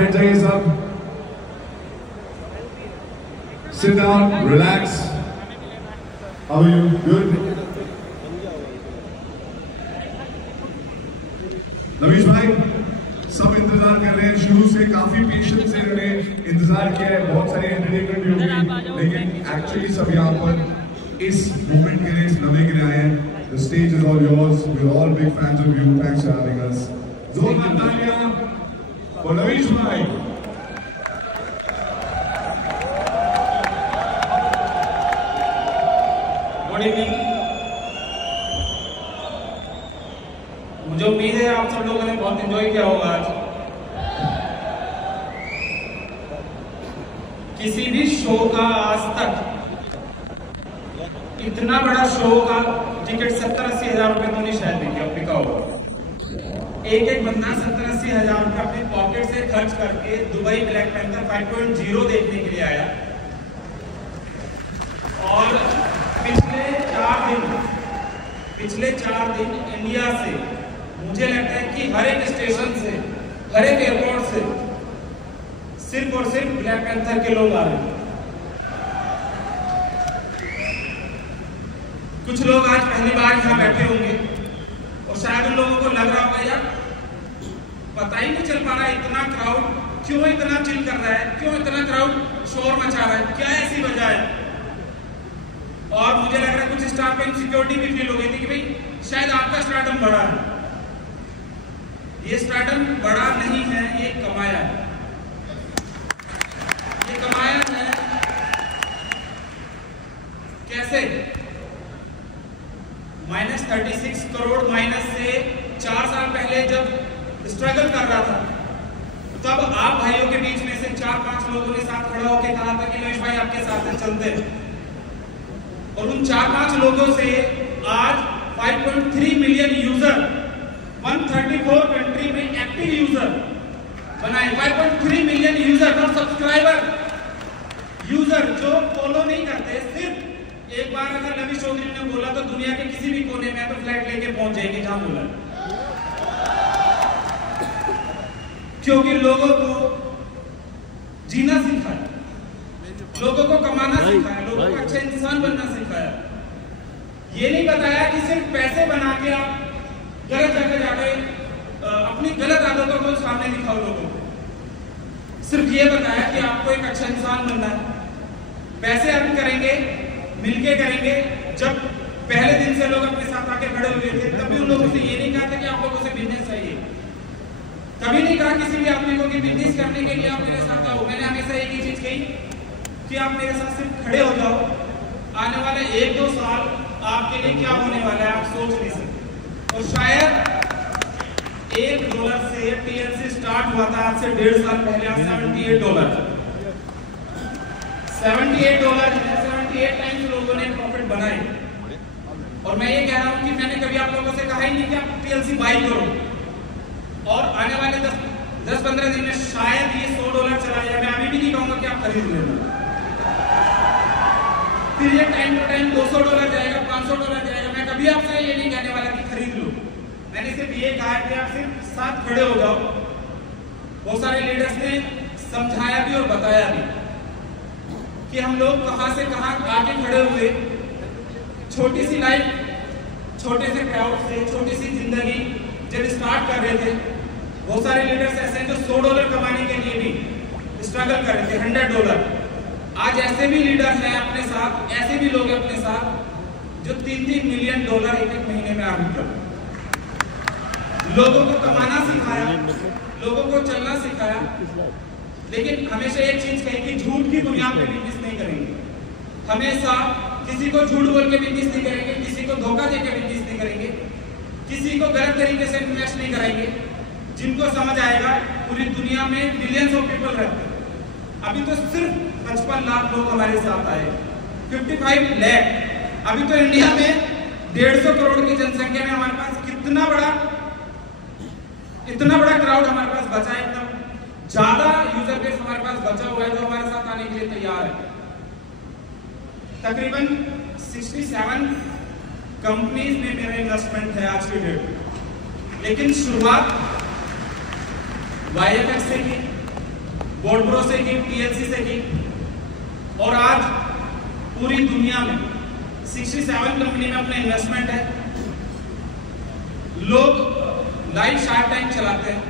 बैठ जाइए सब, sit down, relax. How are you? Good. Navish भाई, सब इंतजार कर रहे हैं, शुरू से काफी पेशेंस से इन्होंने इंतजार किया है, बहुत सारे एंटरटेनमेंट भी होगी, लेकिन एक्चुअली सब यहाँ पर इस मोमेंट के लिए, इस लम्हे के लिए आए हैं. The stage is all yours. We're all big fans of you. Thanks for having us. जोरदार तालियां for नवीश भाई. Good evening. मुझे उम्मीद है आप सब लोगों ने बहुत एंजॉय किया होगा आज. किसी भी शो का आज तक इतना बड़ा शो का टिकट 70-80 हजार रुपए तो नहीं शायद बिका होगा. एक बंदा 70-80 हजार रुपए अपने पॉकेट से खर्च करके दुबई ब्लैक पैंथर 5.0 देखने के लिए आया. और पिछले 4 दिन इंडिया से मुझे लगता है कि हर एक स्टेशन से, हर एक एयरपोर्ट से सिर्फ और सिर्फ ब्लैक पैंथर के लोग आ रहे हैं. कुछ लोग आज पहली बार यहाँ बैठे होंगे और शायद उन लोगों को लग रहा होगा यार पता ही नहीं चल पा रहा है, इतना क्राउड क्यों इतना चिल कर रहा है, क्यों इतना क्राउड शोर मचा रहा है, क्या ऐसी वजह है. और मुझे लग रहा है कुछ स्टाफ को इनसिक्योरिटी भी फील हो गई थी कि भाई शायद आपका स्टार्टअप बड़ा है. ये स्टार्टअप बड़ा नहीं है, ये कमाया है. ये कमाया है कैसे? -36 करोड़ माइनस से 4 साल पहले जब स्ट्रगल कर रहा था तब आप भाइयों के बीच में से 4-5 लोगों ने साथ खड़ा होकर कहा था कि नवीश भाई आपके साथ में चलते हैं. और उन 4-5 लोगों से आज 5.3 मिलियन यूजर 134 कंट्री में एक्टिव यूजर बनाए. 5.3 मिलियन यूजर और सब्सक्राइबर यूजर जो फॉलो नहीं करते, सिर्फ एक बार अगर नवीश चौधरी ने बोला तो दुनिया के किसी भी कोने में तो फ्लाइट लेके पहुंच जाएंगे जहां बोला. क्योंकि लोगों को जीना सिखाया, लोगों को कमाना सिखाया, लोगों को अच्छे इंसान बनना सिखाया. ये नहीं बताया कि सिर्फ पैसे बना के आप गलत जगह जाके अपनी गलत आदतों को सामने दिखाओ लोगों को. सिर्फ ये बताया कि आपको एक अच्छा इंसान बनना है. पैसे अर्न करेंगे, मिलके करेंगे. जब पहले दिन से लोग अपने साथ आके खड़े हुए थे तभी उन लोगों से ये नहीं कहा था कि आप लोगों से बिजनेस चाहिए. कभी नहीं कहा किसी भी आदमी को कि बिजनेस करने के लिए आप मेरे साथ आओ. मैंने हमेशा एक ही चीज कही कि आप मेरे साथ सिर्फ खड़े हो जाओ. आने वाले 1-2 साल आपके लिए क्या होने वाला है आप सोच नहीं सकते. और शायद $1 से TLC स्टार्ट हुआ था आज से 1.5 साल पहले. आज $78 है. 78 टाइम्स लोगों ने प्रॉफिट बनाए. और मैं ये कह रहा हूं कि मैंने कभी आप लोगों से कहा ही नहीं कि आप TLC बाई करो. और आने वाले 10-15 दिन में शायद ये $100 चला जाए. मैं अभी भी नहीं कहूंगा कि आप खरीद लेना. फिर ये टाइम टू टाइम $200 जाएगा, $500 जाएगा. मैं कभी आपसे ये नहीं कहने वाला कि खरीद लो. मैंने सिर्फ ये कहा कि आप सिर्फ साथ खड़े हो जाओ. बहुत सारे लीडर्स ने समझाया भी और बताया भी कि हम लोग कहां से कहां आके खड़े हुए. छोटी सी लाइफ, छोटे से क्राउड से, छोटी सी जिंदगी जब स्टार्ट कर रहे थे, बहुत सारे लीडर्स ऐसे हैं जो $100 कमाने के लिए भी स्ट्रगल कर रहे थे. $100. आज ऐसे भी लीडर हैं अपने साथ, ऐसे भी लोग हैं अपने साथ जो $3-3 मिलियन एक महीने में अर्न कर. लोगों को कमाना सिखाया, लोगों को चलना सिखाया. लेकिन हमेशा एक चीज कही कि झूठ की दुनिया में बिजनेस नहीं करेंगे. हमेशा किसी को झूठ बोल के बिजनेस नहीं करेंगे, किसी को धोखा देकर बिजनेस नहीं करेंगे, किसी को गलत तरीके से इन्वेस्ट नहीं कराएंगे. जिनको समझ आएगा पूरी दुनिया में बिलियंस ऑफ पीपल रहते हैं. अभी तो सिर्फ 55 लाख लोग हमारे साथ आए. 55 लाख. अभी तो इंडिया में 150 करोड़ की जनसंख्या में हमारे पास इतना बड़ा क्राउड हमारे पास बचा है. एकदम ज्यादा यूजर बेस हमारे पास बचा हुआ है जो हमारे साथ आने के लिए तैयार है. तकरीबन 67 कंपनीज में मेरा इन्वेस्टमेंट है आज की डेट. लेकिन शुरुआत YFX से की, बोर्डब्रो से की, TLC से की, और आज पूरी दुनिया में 67 कंपनी में अपना इन्वेस्टमेंट है। लोग लाइव शार्क टैंक चलाते हैं,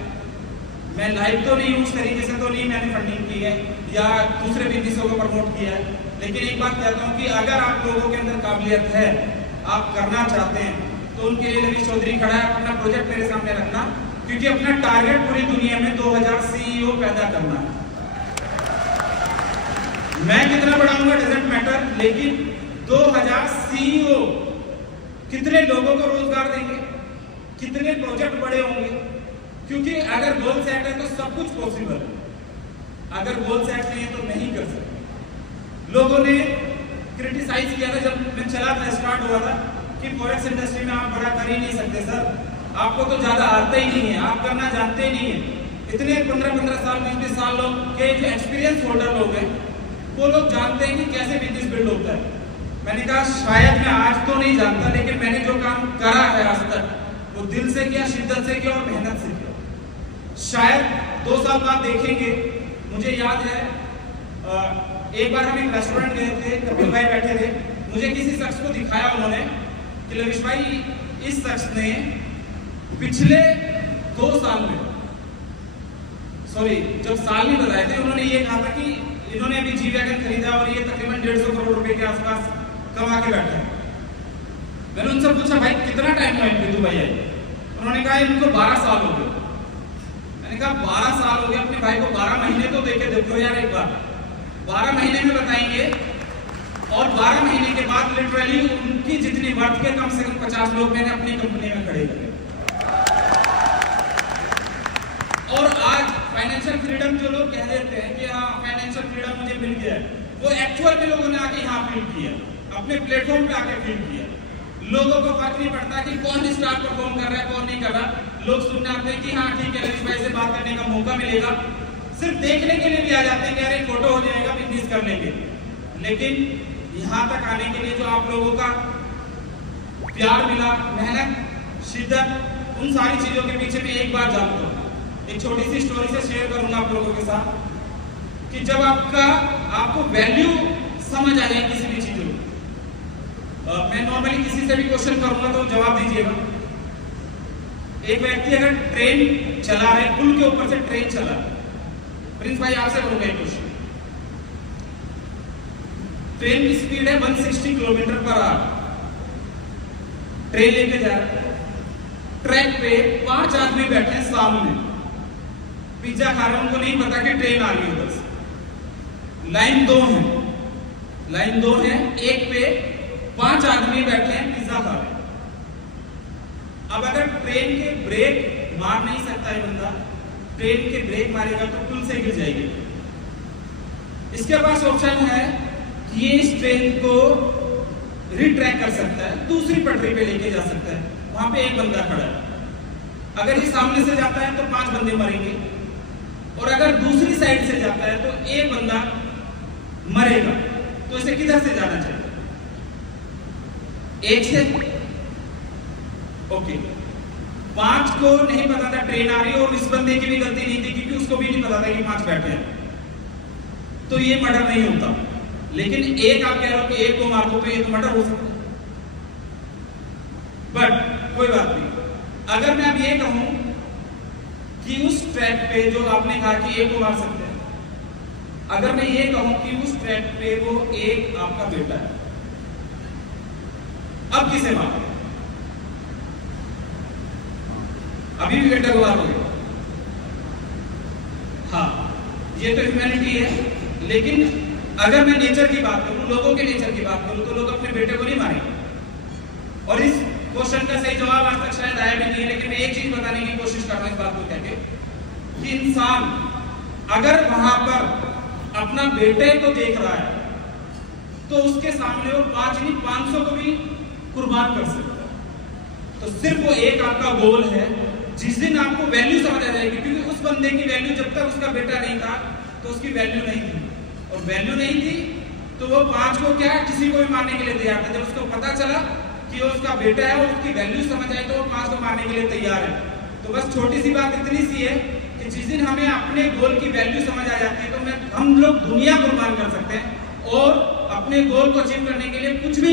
मैं लाइव तो नहीं, उस तरीके से तो नहीं मैंने फंडिंग की है या दूसरे बिजनेसों को प्रमोट किया है, लेकिन एक बात कहता हूँ कि अगर आप लोगों के अंदर काबिलियत है, आप करना चाहते हैं, तो उनके लिए रवि चौधरी खड़ा है। अपना प्रोजेक्ट मेरे सामने रखना, क्योंकि अपना टारगेट पूरी दुनिया में 2000 CEO पैदा करना है। मैं कितना बढ़ाऊंगा डजंट मैटर, लेकिन 2000 CEO कितने लोगों को रोजगार देंगे, कितने प्रोजेक्ट बड़े होंगे, क्योंकि अगर गोल सेट है तो सब कुछ पॉसिबल है, अगर गोल सेट नहीं है तो नहीं कर सकते। लोगों ने क्रिटिसाइज किया था जब मैं चला था, स्टार्ट हुआ था, कि फॉरेक्स इंडस्ट्री में आप बड़ा कर ही नहीं सकते सर, आपको तो ज्यादा आता ही नहीं है, आप करना जानते ही नहीं है। इतने 15-15 साल 20-20 साल लोग के जो एक्सपीरियंस होल्डर लोग हैं, वो लोग जानते हैं कि कैसे बिजनेस बिल्ड होता है। मैंने कहा शायद मैं आज तो नहीं जानता, लेकिन मैंने जो काम करा है आज तक वो दिल से किया, शिद्दत से किया और मेहनत से किया। शायद 2 साल बाद देखेंगे। मुझे याद है एक बार हम एक रेस्टोरेंट गए थे, कपिल भाई बैठे थे, मुझे किसी शख्स को दिखाया उन्होंने कि लविश भाई इस शख्स ने पिछले 2 साल में, सॉरी जब साल नहीं बताए थे, उन्होंने ये कहा था कि इन्होंने अभी जी वैगन खरीदा और ये तकरीबन 150 करोड़ रुपए के आसपास कमा के बैठे हैं। मैंने उनसे पूछा भाई कितना टाइम हुआ इनको दुबई आए? उन्होंने कहा इनको 12 साल हो गए। मैंने कहा 12 साल हो गए, अपने भाई को 12 महीने तो देके देखो यार एक बार। 12 महीने में बताएंगे, और 12 महीने के बाद लिटरली उनकी जितनी वर्थ के कम से कम 50 लोग मैंने अपनी कंपनी में खड़े करे। और आज फाइनेंशियल फ्रीडम जो लोग कह देते हैं कि हाँ फाइनेंशियल फ्रीडम मुझे मिल गया है, वो एक्चुअल में लोगों ने आके यहाँ फील किया, अपने प्लेटफॉर्म पे आके फील किया। लोगों को फर्क नहीं पड़ता कि कौन स्टार परफॉर्म कर रहा है कौन नहीं कर रहा। लोग सुनने आते हैं कि हाँ ठीक है रविश भाई से बात करने का मौका मिलेगा, सिर्फ देखने के लिए भी आ जाते हैं कि अरे फोटो हो जाएगा, बिजनेस कर लेंगे। लेकिन यहाँ तक आने के लिए जो आप लोगों का प्यार मिला, मेहनत, शिद्दत, उन सारी चीजों के पीछे मैं एक बार जानता हूँ। एक छोटी सी स्टोरी से शेयर करूंगा आप लोगों के साथ कि जब आपको वैल्यू समझ आ जाए किसी भी चीजों की, मैं नॉर्मली किसी से भी क्वेश्चन करूंगा तो जवाब दीजिएगा। एक व्यक्ति अगर ट्रेन चला रहे, पुल के ऊपर से ट्रेन चला रहा, प्रिंस भाई आपसे करूंगा एक क्वेश्चन। ट्रेन की स्पीड है 160 किलोमीटर पर आवर, ट्रेन लेके जा रहा है, ट्रैक पे 5 आदमी बैठे हैं सामने, पिज्जा खा रहे हैं, उनको नहीं पता कि ट्रेन आ रही है उधर से। लाइन 2 है, लाइन 2 है, एक पे 5 आदमी बैठे हैं, पिज्जा खा रहे हैं। अब अगर ट्रेन के ब्रेक मार नहीं सकता है बंदा, ट्रेन के ब्रेक मारेगा तो पुल से गिर जाएगी। इसके पास ऑप्शन है कि ये इस ट्रेन को रिट्रैक कर सकता है, दूसरी पटरी पे लेके जा सकता है, वहां पे एक बंदा खड़ा है। अगर ये सामने से जाता है तो 5 बंदे मरेंगे, और अगर दूसरी साइड से जाता है तो एक बंदा मरेगा। तो इसे किधर से जाना चाहिए? एक से? ओके, 5 को नहीं पता था ट्रेन आ रही है, और इस बंदे की भी गलती नहीं थी क्योंकि उसको भी नहीं पता था कि 5 बैठे हैं, तो ये मर्डर नहीं होता। लेकिन एक आप कह रहे हो कि एक को मार दो तो ये तो मर्डर हो सकता है। बट कोई बात नहीं, अगर मैं अब ये कहूं कि उस ट्रैक पे जो आपने कहा कि एक को मार सकते हैं, अगर मैं ये कहूं कि उस ट्रैक पे वो एक आपका बेटा है, अब किसे मार? अभी भी बेटा को मारोगे? हाँ, ये तो ह्यूमैनिटी है। लेकिन अगर मैं नेचर की बात करूं, लोगों के नेचर की बात करूं, तो लोग अपने बेटे को नहीं मारेंगे। और इस क्वेश्चन का सही जवाब आज तक शायद आया भी नहीं है, लेकिन मैं एक चीज बताने की कोशिश कर रहा हूं इस बात को कहके कि इंसान अगर वहां पर अपना बेटे को देख रहा है तो उसके सामने वो 5 नहीं 500 को भी कुर्बान कर सकता है। तो सिर्फ वो एक आपका गोल है, जिस दिन आपको वैल्यू समझ आ जाएगी, क्योंकि उस बंदे की वैल्यू जब तक उसका बेटा नहीं था तो उसकी वैल्यू नहीं थी, और वैल्यू नहीं थी तो वो 5 को क्या किसी को भी मारने के लिए तैयार था। जब उसको पता चला कि वो उसका बेटा है और उसकी वैल्यू समझ आए तो वो 5 को मारने के लिए तैयार है। तो बस छोटी सी बात इतनी सी है कि जिस दिन हमें अपने गोल की वैल्यू समझ आ जाती है हम लोग दुनिया कुर्बान कर सकते हैं और अपने गोल को अचीव करने के लिए कुछ भी